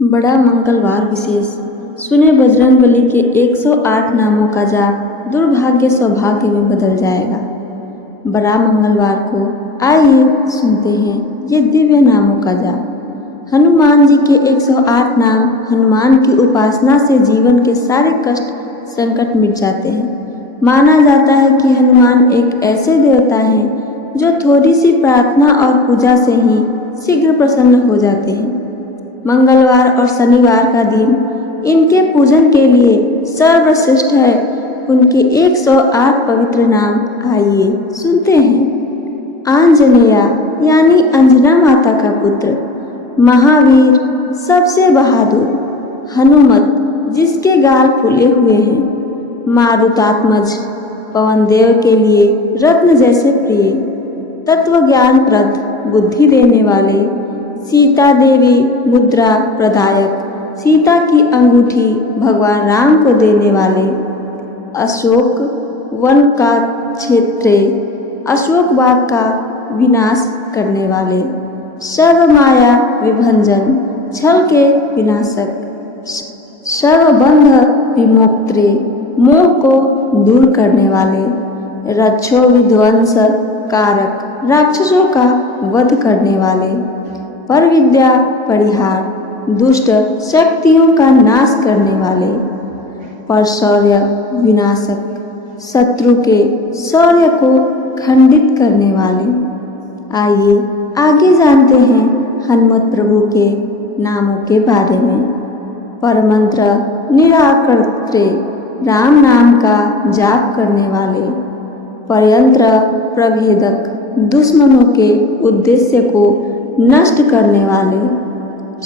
बड़ा मंगलवार विशेष। सुने बजरंगबली के 108 नामों का जाप दुर्भाग्य सौभाग्य में बदल जाएगा। बड़ा मंगलवार को आइए सुनते हैं ये दिव्य नामों का जाप। हनुमान जी के 108 नाम हनुमान की उपासना से जीवन के सारे कष्ट संकट मिट जाते हैं। माना जाता है कि हनुमान एक ऐसे देवता हैं जो थोड़ी सी प्रार्थना और पूजा से ही शीघ्र प्रसन्न हो जाते हैं। मंगलवार और शनिवार का दिन इनके पूजन के लिए सर्वश्रेष्ठ है। उनके 108 पवित्र नाम आइए सुनते हैं। आंजनेया यानी अंजना माता का पुत्र, महावीर सबसे बहादुर, हनुमत जिसके गाल फूले हुए हैं, मारुतात्मज पवन देव के लिए रत्न जैसे प्रिय, तत्वज्ञान प्रद बुद्धि देने वाले, सीता देवी मुद्रा प्रदायक, सीता की अंगूठी भगवान राम को देने वाले, अशोक वन का क्षेत्रे, अशोक बाग का विनाश करने वाले, सर्व माया विभंजन छल के विनाशक, सर्वबंध विमोक्त्रे मोह को दूर करने वाले, रक्षो विध्वंस कारक राक्षसों का वध करने वाले, पर विद्या परिहार दुष्ट शक्तियों का नाश करने वाले, पर शौर्य विनाशक शत्रु के शौर्य को खंडित करने वाले। आइए आगे जानते हैं हनुमत प्रभु के नामों के बारे में। परमंत्र निराकर्त्रे राम नाम का जाप करने वाले, परयंत्र प्रभेदक दुश्मनों के उद्देश्य को नष्ट करने वाले,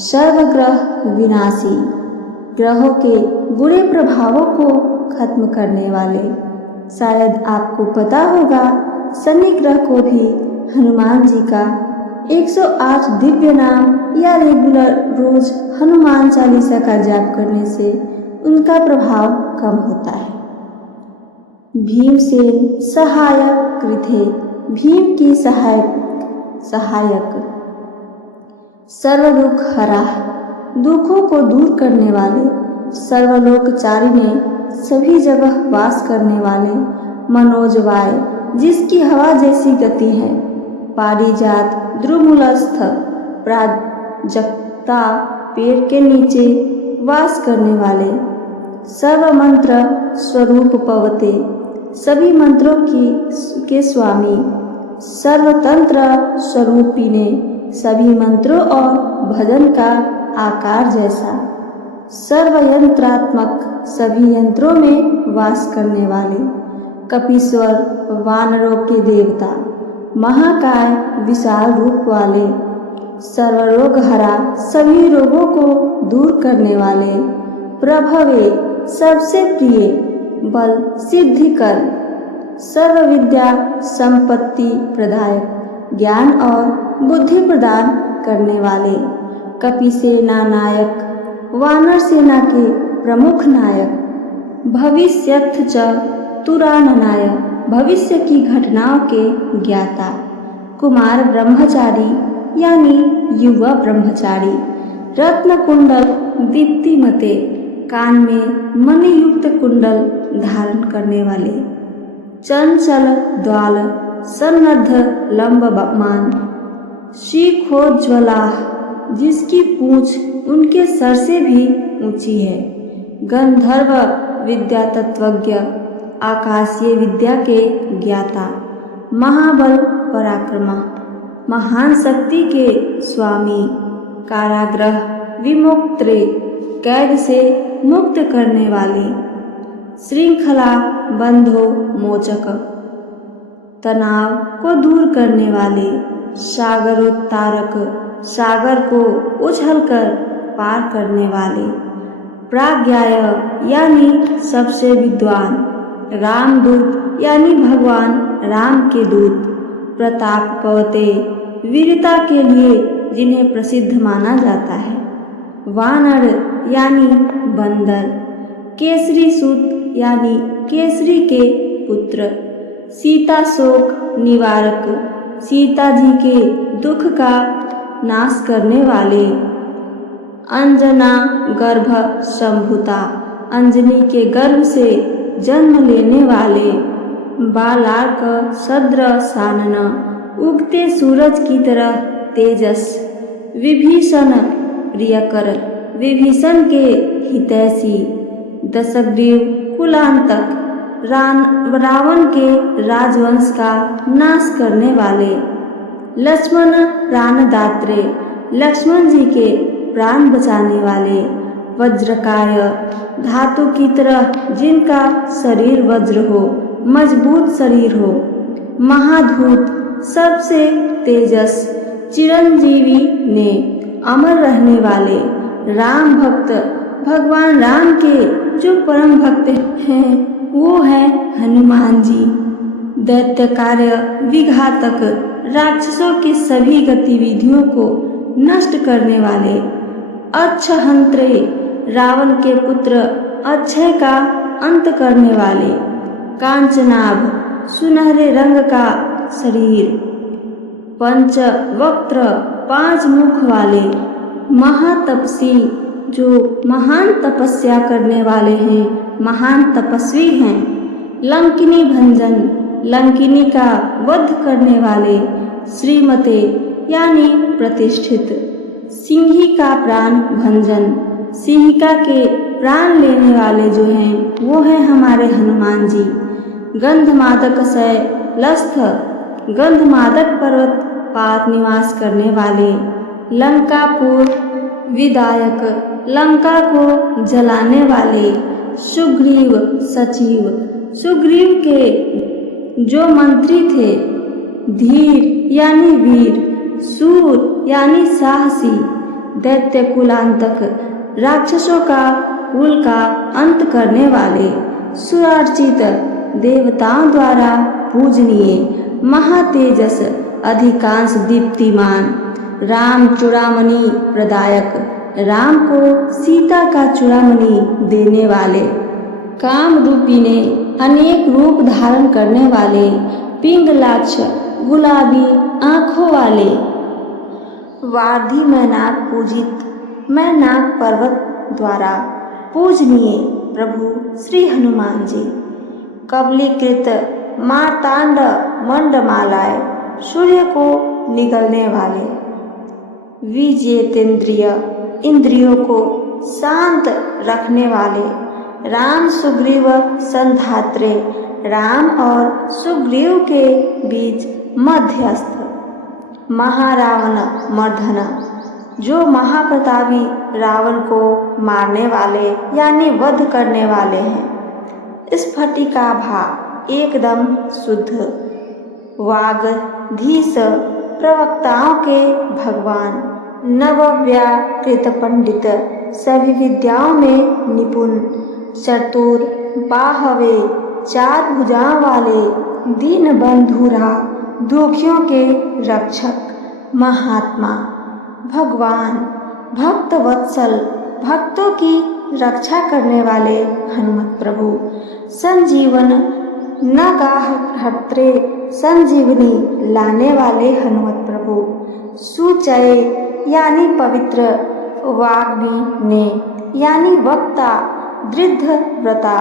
सर्वग्रह विनाशी ग्रहों के बुरे प्रभावों को खत्म करने वाले। शायद आपको पता होगा शनि ग्रह को भी हनुमान जी का 108 दिव्य नाम या रेगुलर रोज हनुमान चालीसा का जाप करने से उनका प्रभाव कम होता है। भीमसेन सहायक कृथे, भीम की सहायक, सर्वदुख हरा दुखों को दूर करने वाले, सर्वलोकचारिणे सभी जगह वास करने वाले, मनोजवाय जिसकी हवा जैसी गति है, पारिजात द्रुमूलस्थ प्राजक्ता पेड़ के नीचे वास करने वाले, सर्वमंत्र स्वरूप पवते सभी मंत्रों के स्वामी, सर्वतंत्र स्वरूपिणे सभी मंत्रों और भजन का आकार जैसा, सर्वयंत्रात्मक सभी यंत्रों में वास करने वाले, कपीश्वर वानरों के देवता, महाकाय विशाल रूप वाले, सर्वरोग हरा सभी रोगों को दूर करने वाले, प्रभवे सबसे प्रिय बल सिद्धि कर, सर्व विद्या संपत्ति प्रदायक ज्ञान और बुद्धि प्रदान करने वाले, कपिसेना नायक वानर सेना के प्रमुख नायक, भविष्यथ च तुराननाय भविष्य की घटनाओं के ज्ञाता, कुमार ब्रह्मचारी यानी युवा ब्रह्मचारी, रत्न कुंडल दीप्तिमते कान में मणि युक्त कुंडल धारण करने वाले, चंचल द्वाल सन्नद्ध लंबमान, शिखोज्ज्वला जिसकी पूंछ उनके सर से भी ऊंची है, गंधर्व विद्या तत्वज्ञ आकाशीय विद्या के ज्ञाता, महाबल पराक्रमा महान शक्ति के स्वामी, कारागृह विमुक्त्रे कैद से मुक्त करने वाली, श्रृंखला बंधो मोचक तनाव को दूर करने वाले, सागरोत्तारक सागर को उछलकर पार करने वाले, प्राज्ञाय यानी सबसे विद्वान, रामदूत यानी भगवान राम के दूत, प्रताप पवते वीरता के लिए जिन्हें प्रसिद्ध माना जाता है, वानर यानी बंदर, केसरी सूत यानी केसरी के पुत्र, सीता शोक निवारक सीता जी के दुख का नाश करने वाले, अंजना गर्भ संभूता, अंजनी के गर्भ से जन्म लेने वाले, बालार्क सद्र सानन, उगते सूरज की तरह तेजस, विभीषण प्रियकर, विभीषण के हितैषी, दशग्रीव कुलांतक, रावण के राजवंश का नाश करने वाले, लक्ष्मण प्राणदात्रे, लक्ष्मण जी के प्राण बचाने वाले, वज्रकाय, धातु की तरह जिनका शरीर वज्र हो, मजबूत शरीर हो, महाधूत, सबसे तेजस, चिरंजीवी ने अमर रहने वाले, राम भक्त, भगवान राम के जो परम भक्त हैं वो है हनुमान जी। दैत्य कार्य विघातक, राक्षसों की सभी गतिविधियों को नष्ट करने वाले, अच्छहंत्रे, रावण के पुत्र अक्षय का अंत करने वाले, कांचनाभ, सुनहरे रंग का शरीर, पंचवक्त्र, 5 मुख वाले, महातपसी, जो महान तपस्या करने वाले हैं, महान तपस्वी हैं, लंकिनी भंजन, लंकिनी का वध करने वाले, श्रीमते यानी प्रतिष्ठित, सिंही का प्राण भंजन, सिंहिका के प्राण लेने वाले जो हैं वो हैं हमारे हनुमान जी। गंधमादक शैलस्थ, गंधमादक पर्वत पार निवास करने वाले, लंकापुर विदायक, लंका को जलाने वाले, सुग्रीव सचिव, सुग्रीव के जो मंत्री थे, धीर यानी वीर, सूर यानी साहसी, दैत्य कुलांतक, राक्षसों का कुल का अंत करने वाले, सुरार्चित, देवताओं द्वारा पूजनीय, महातेजस, अधिकांश दीप्तिमान, राम चूड़ामणि प्रदायक, राम को सीता का चूड़ामणि देने वाले, काम रूपी ने अनेक रूप धारण करने वाले, पिंगलाक्ष, गुलाबी आँखों वाले, वार्धी मैनाक पूजित, मैनाक पर्वत द्वारा पूजनीय प्रभु श्री हनुमान जी। कबलीकृत, मार्तांड मंडमालाय, सूर्य को निगलने वाले, विजेतेंद्रिय, इंद्रियों को शांत रखने वाले, राम सुग्रीव संधात्रे, राम और सुग्रीव के बीच मध्यस्थ, महारावण मर्दन, जो महाप्रतापी रावण को मारने वाले यानी वध करने वाले हैं। स्फटिकाभा, एकदम शुद्ध, वागधीश, प्रवक्ताओं के भगवान, नवव्याकृत पंडित, सभी विद्याओं में निपुण, चतुर बाहवे, 4 भुजाओं वाले, दीन बंधुरा, दुखियों के रक्षक, महात्मा, भगवान, भक्त वत्सल, भक्तों की रक्षा करने वाले हनुमत प्रभु, संजीवन नगाहत्रे, संजीवनी लाने वाले हनुमत प्रभु, सुचय यानी पवित्र, वाग्मी ने यानी वक्ता, दृढ़ व्रता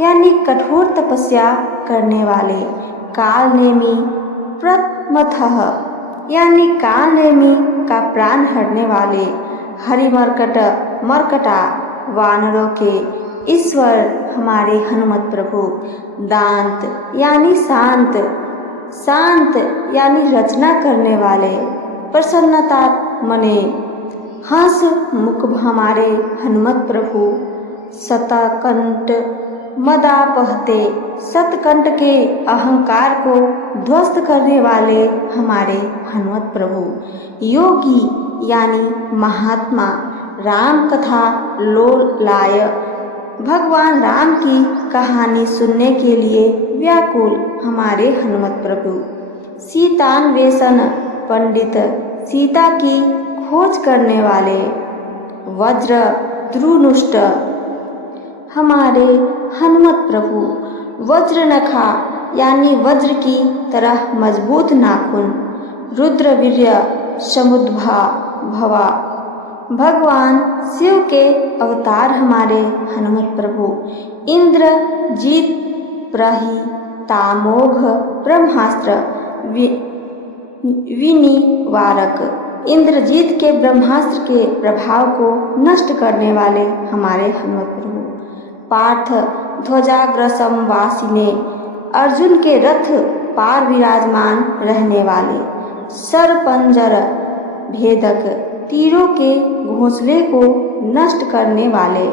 यानी कठोर तपस्या करने वाले, कालनेमी प्रथमतः यानी कालनेमी का प्राण हरने वाले, हरिमर्कट, मर्कटा, वानरों के ईश्वर हमारे हनुमत प्रभु, दांत यानी शांत, शांत यानी रचना करने वाले, प्रसन्नता मने, हंस मुख हमारे हनुमत प्रभु, शतकंठ मदापहते, शतकंठ के अहंकार को ध्वस्त करने वाले हमारे हनुमत प्रभु, योगी यानी महात्मा, राम कथा लोलाय, भगवान राम की कहानी सुनने के लिए व्याकुल हमारे हनुमत प्रभु, सीतान्वेषण पंडित, सीता की खोज करने वाले, वज्र द्रुनुष्ट हमारे हनुमत प्रभु, वज्रनखा यानी वज्र की तरह मजबूत नाखून, रुद्रवीर्य समुद्भवा, भगवान शिव के अवतार हमारे हनुमत प्रभु इंद्रजीत प्रहि तामोघ ब्रह्मास्त्र विनिवारक। इंद्रजीत के ब्रह्मास्त्र के प्रभाव को नष्ट करने वाले हमारे हनुमत प्रभु पार्थ ध्वजाग्रसम वासिने अर्जुन के रथ पार विराजमान रहने वाले सरपंजर भेदक तीरों के घोंसले को नष्ट करने वाले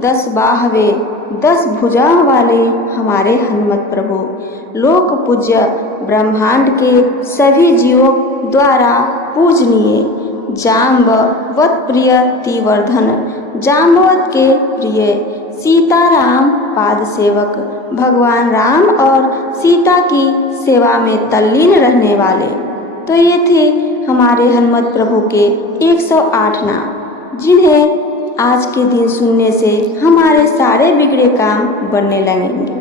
10 बाहवे 10 भुजा वाले हमारे हनुमत प्रभु लोक पूज्य ब्रह्मांड के सभी जीवों द्वारा पूजनीय जाम्बवत प्रिय तिवर्धन जाम्बवत के प्रिय सीताराम पाद सेवक भगवान राम और सीता की सेवा में तल्लीन रहने वाले। तो ये थे हमारे हनुमत प्रभु के 108 नाम, जिन्हें आज के दिन सुनने से हमारे सारे बिगड़े काम बनने लगेंगे।